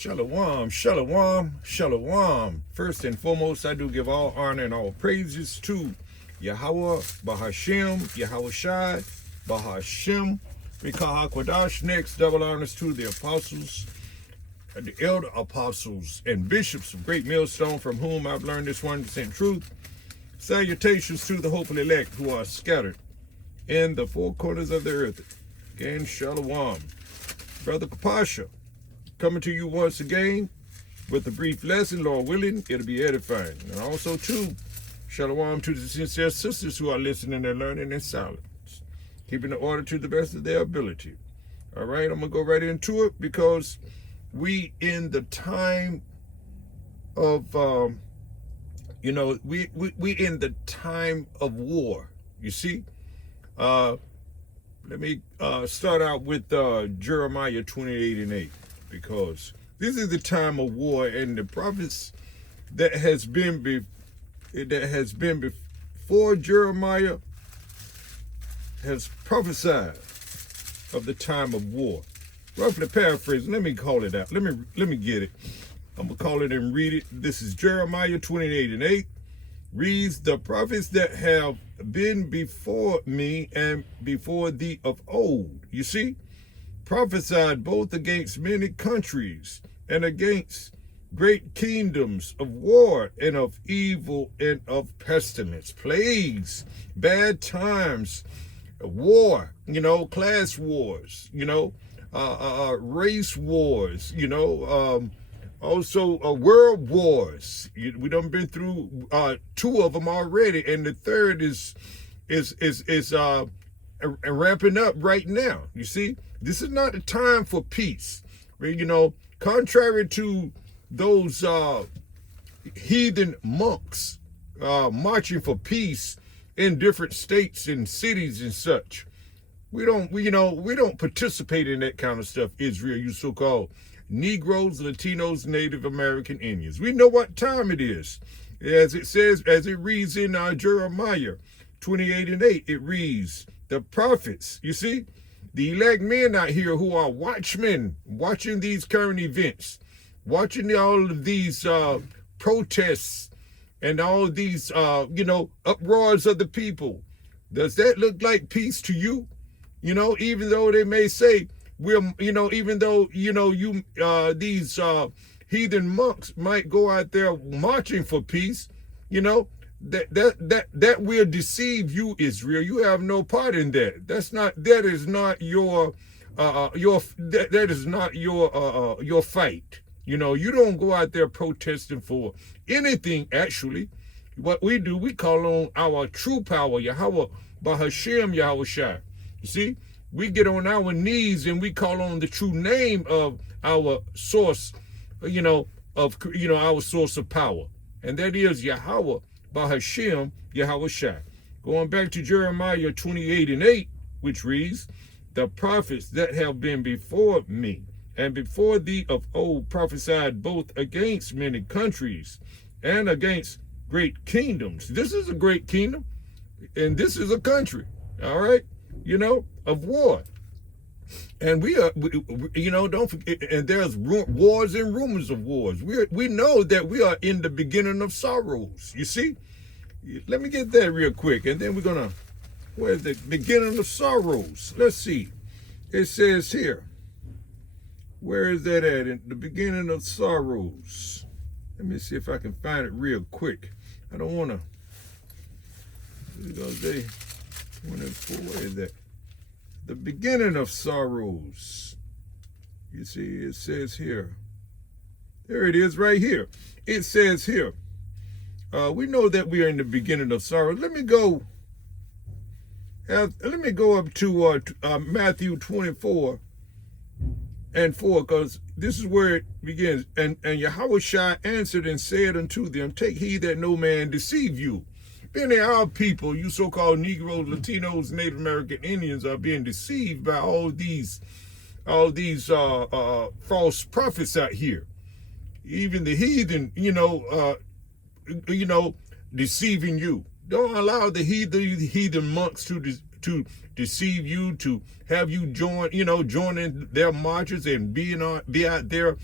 Shalom, shalom, shalom. First and foremost, I do give all honor and all praises to Yahweh, Bahashem, Yahweh Shai, Bahashem, Mikah HaKwadash. Next, double honors to the apostles, the elder apostles, and bishops of Great Millstone, from whom I've learned this 1% truth. Salutations to the hopeful elect who are scattered in the four corners of the earth. Again, shalom. Brother Kapasha, coming to you once again with a brief lesson, Lord willing, it'll be edifying. And also, too, shalom to the sincere sisters who are listening and learning in silence, keeping the order to the best of their ability. All right, I'm going to go right into it because we in the time of, we in the time of war, you see. Let me start out with Jeremiah 28:8. Because this is the time of war, and the prophets that has been before Jeremiah has prophesied of the time of war. Roughly paraphrasing, let me call it out. Let me get it. I'm gonna call it and read it. This is Jeremiah 28:8. Reads, the prophets that have been before me and before thee of old. You see? Prophesied both against many countries and against great kingdoms of war and of evil and of pestilence, plagues, bad times, war, class wars, race wars, also world wars. We done been through two of them already, and the third is ramping up right now. You see, this is not the time for peace. Contrary to those heathen monks marching for peace in different states and cities and such, we don't participate in that kind of stuff. Israel, you so-called Negroes, Latinos, Native American Indians. We know what time it is. As it reads in Jeremiah 28:8, it reads, the prophets, you see, the elect men out here who are watchmen, watching these current events, watching all of these protests and all of these, uproars of the people. Does that look like peace to you? Even though they may say, these heathen monks might go out there marching for peace, that will deceive you, Israel. You have no part in that. That is not your fight. You don't go out there protesting for anything. Actually, what we do, we call on our true power, Yahweh, Bahashem, Yahweh Shai. You see, we get on our knees and we call on the true name of our source, our source of power, and that is Yahweh, Bahashem, Yahweh Shai. Going back to Jeremiah 28:8, which reads, the prophets that have been before me and before thee of old prophesied both against many countries and against great kingdoms. This is a great kingdom, and this is a country, all right, of war. And don't forget, and there's wars and rumors of wars. We know that we are in the beginning of sorrows. You see, let me get that real quick, and then where's the beginning of sorrows? Let's see. It says here, where is that at? In the beginning of sorrows. Let me see if I can find it real quick. I don't want to. Where is that? The beginning of sorrows. You see, it says here. There it is right here. It says here. We know that we are in the beginning of sorrows. Let me go up to Matthew 24:4, because this is where it begins. And Yahweh Shai answered and said unto them, take heed that no man deceive you. Many of our people, you so-called Negroes, Latinos, Native American Indians, are being deceived by all these false prophets out here. Even the heathen, deceiving you. Don't allow the heathen monks to deceive you, to have you join in their marches and be out there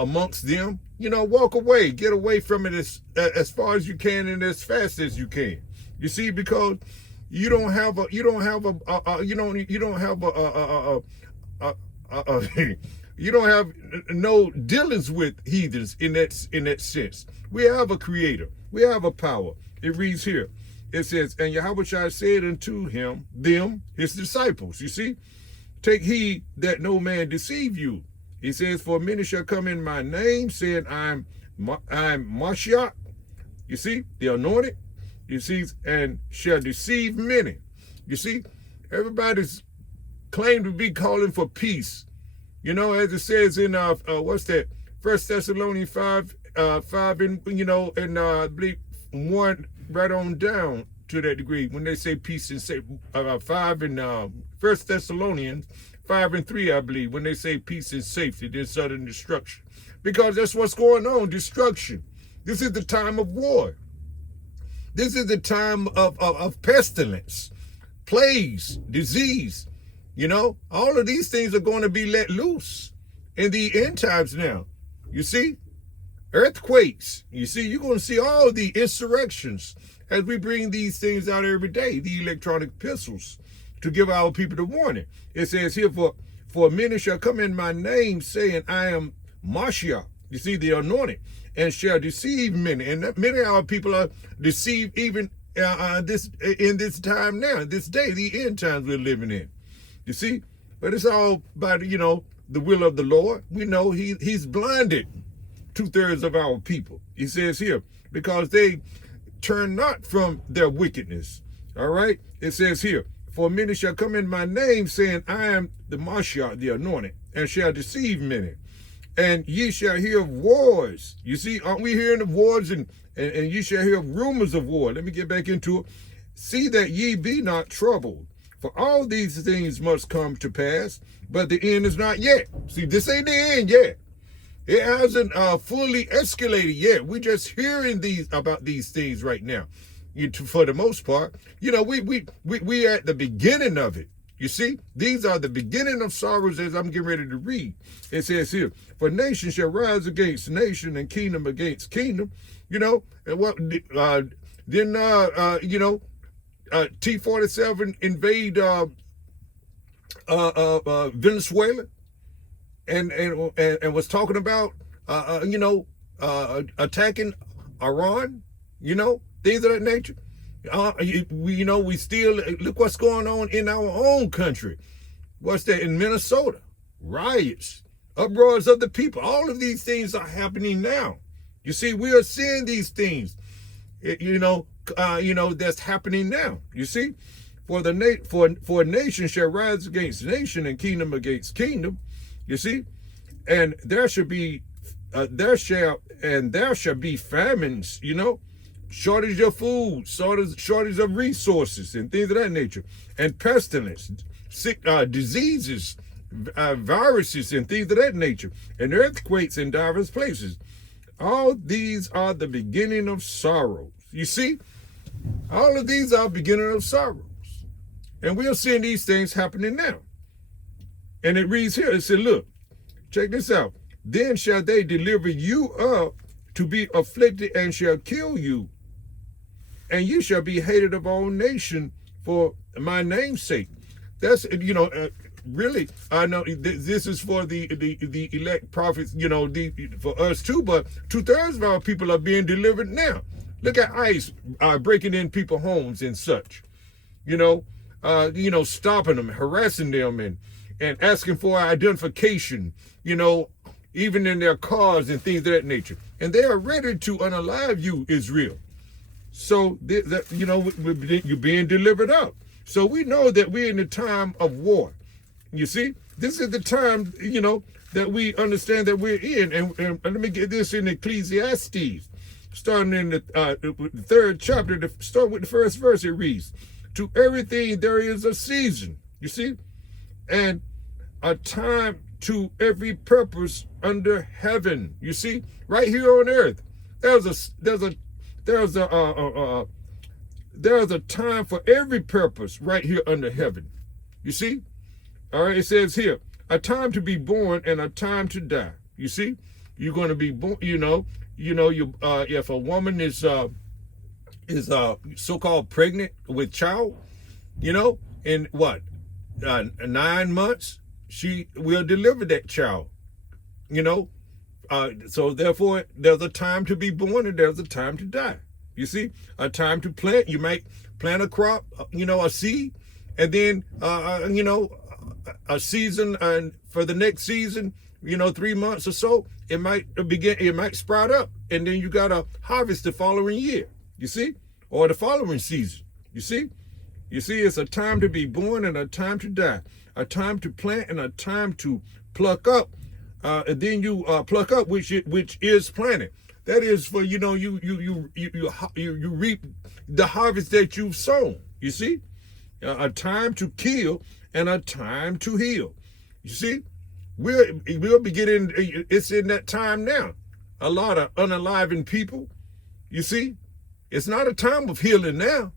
amongst them, walk away, get away from it as far as you can and as fast as you can. You see, because you don't have no dealings with heathens in that sense. We have a creator. We have a power. It reads here. It says, and Yahushua said unto them, his disciples, you see, take heed that no man deceive you. He says, for many shall come in my name, saying, I'm Mashiach, you see, the anointed, you see, and shall deceive many. You see, everybody's claimed to be calling for peace. As it says in what's that? 1 Thessalonians 5, and I believe 1 right on down to that degree when they say peace and say 5 and 1 Thessalonians 5 and 3, I believe, when they say peace and safety, then sudden destruction, because that's what's going on, destruction. This is the time of war. This is the time of pestilence, plagues, disease. All of these things are going to be let loose in the end times now. You see, earthquakes. You see, you're going to see all the insurrections as we bring these things out every day, the electronic epistles, to give our people the warning. It says here, for many shall come in my name, saying, I am Mashiach, you see, the anointed, and shall deceive many. And many of our people are deceived even in this time now, this day, the end times we're living in. You see, but it's all by, the will of the Lord. We know he's blinded 2/3 of our people. He says here, because they turn not from their wickedness. All right. It says here, for many shall come in my name, saying, I am the Mashiach, the anointed, and shall deceive many. And ye shall hear of wars. You see, aren't we hearing of wars? And ye shall hear of rumors of war. Let me get back into it. See that ye be not troubled. For all these things must come to pass, but the end is not yet. See, this ain't the end yet. It hasn't fully escalated yet. We're just hearing about these things right now. For the most part, we at the beginning of it. You see, these are the beginning of sorrows, as I'm getting ready to read. It says here, for nation shall rise against nation and kingdom against kingdom. And what then T-47 invade Venezuela and was talking about attacking Iran, things of that nature. We still look what's going on in our own country. What's that in Minnesota? Riots, uproars of the people. All of these things are happening now. You see, we are seeing these things. That's happening now. You see, for a nation shall rise against nation and kingdom against kingdom. You see, and there shall be famines. Shortage of food, shortage of resources, and things of that nature, and pestilence, sick diseases, viruses, and things of that nature, and earthquakes in diverse places. All these are the beginning of sorrows. You see, all of these are beginning of sorrows. And we are seeing these things happening now. And it reads here, it said, look, check this out. Then shall they deliver you up to be afflicted and shall kill you. And you shall be hated of all nations for my name's sake. That's, really, I know this is for the elect prophets, for us too, but 2/3 of our people are being delivered now. Look at ICE breaking in people's homes and such, stopping them, harassing them, and asking for identification, even in their cars and things of that nature. And they are ready to unalive you, Israel. So, you're being delivered up. So we know that we're in the time of war. You see, this is the time, that we understand that we're in. And let me get this in Ecclesiastes, starting in the 3rd chapter, start with the first verse. It reads, to everything there is a season, you see, and a time to every purpose under heaven. You see, right here on earth, there's a time for every purpose right here under heaven. You see? All right, it says here, a time to be born and a time to die. You see? You're going to be born, if a woman is so-called pregnant with child, in what, 9 months, she will deliver that child, so therefore there's a time to be born and there's a time to die. You see, a time to plant. You might plant a crop, a seed, and then a season, and for the next season, 3 months or so, it might sprout up, and then you got to harvest the following year. You see, or the following season. You see, it's a time to be born and a time to die, a time to plant and a time to pluck up. And then you pluck up, which is planting. That is for you reap the harvest that you've sown. You see, a time to kill and a time to heal. You see, we'll be getting. It's in that time now. A lot of unalivened people. You see, it's not a time of healing now.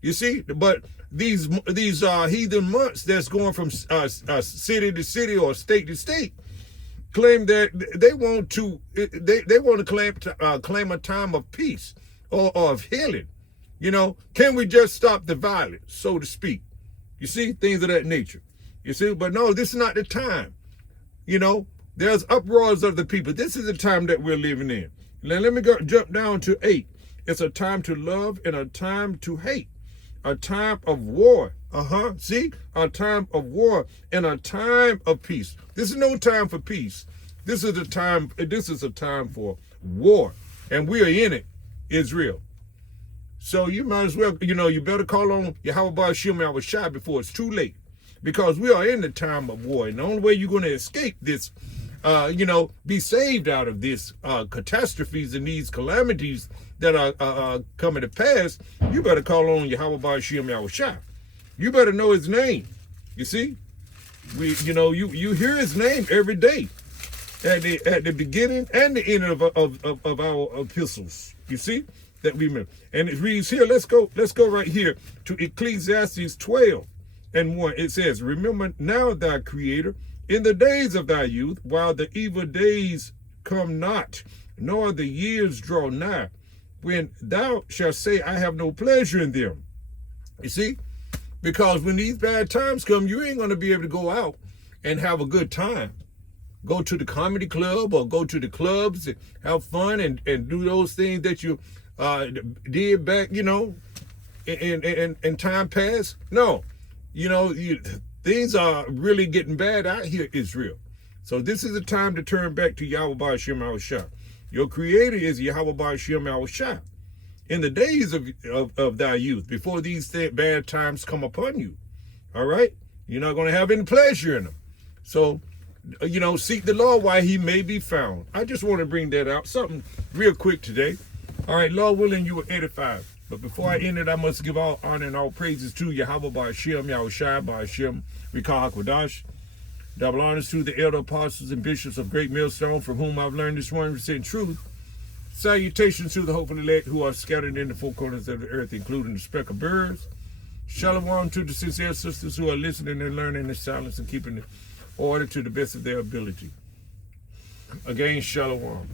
You see, but these heathen months that's going from city to city or state to state claim that they want to claim a time of peace or of healing. Can we just stop the violence, so to speak? You see, things of that nature. You see, but no, this is not the time. There's uproars of the people. This is the time that we're living in. Now let me jump down to 8. It's a time to love and a time to hate. A time of war. See? A time of war and a time of peace. This is no time for peace. This is a time for war. And we are in it, Israel. So you might as well, you better call on Yahweh Ba'ashem Yahushua before it's too late. Because we are in the time of war. And the only way you're going to escape this, be saved out of this catastrophes and these calamities that are coming to pass, you better call on Yahweh Ba'ashem Yahushua. You better know his name. You see, you hear his name every day, at the beginning and the end of our epistles. You see that we remember, and it reads here. Let's go right here to Ecclesiastes 12:1. It says, "Remember now thy Creator in the days of thy youth, while the evil days come not, nor the years draw nigh, when thou shalt say, I have no pleasure in them." You see. Because when these bad times come, you ain't going to be able to go out and have a good time. Go to the comedy club or go to the clubs and have fun and do those things that you did back, in time past. No, things are really getting bad out here, Israel. So this is the time to turn back to Yahweh Ba'ashem Yahushua. Your creator is Yahweh Ba'ashem Yahushua. In the days of thy youth, before these bad times come upon you, all right? You're not going to have any pleasure in them. So, seek the Lord while he may be found. I just want to bring that out, something real quick today. All right, Lord willing, you were 85. But before I end it, I must give all honor and all praises to Yahweh Ba'ashem Yahushua Ba'ashem Rikah HaKodash. Double honors to the elder apostles and bishops of Great Millstone, from whom I've learned this 100% truth. Salutations to the hopeful elect who are scattered in the four corners of the earth, including the speck of birds. Shalom to the sincere sisters who are listening and learning in silence and keeping the order to the best of their ability. Again, shalom.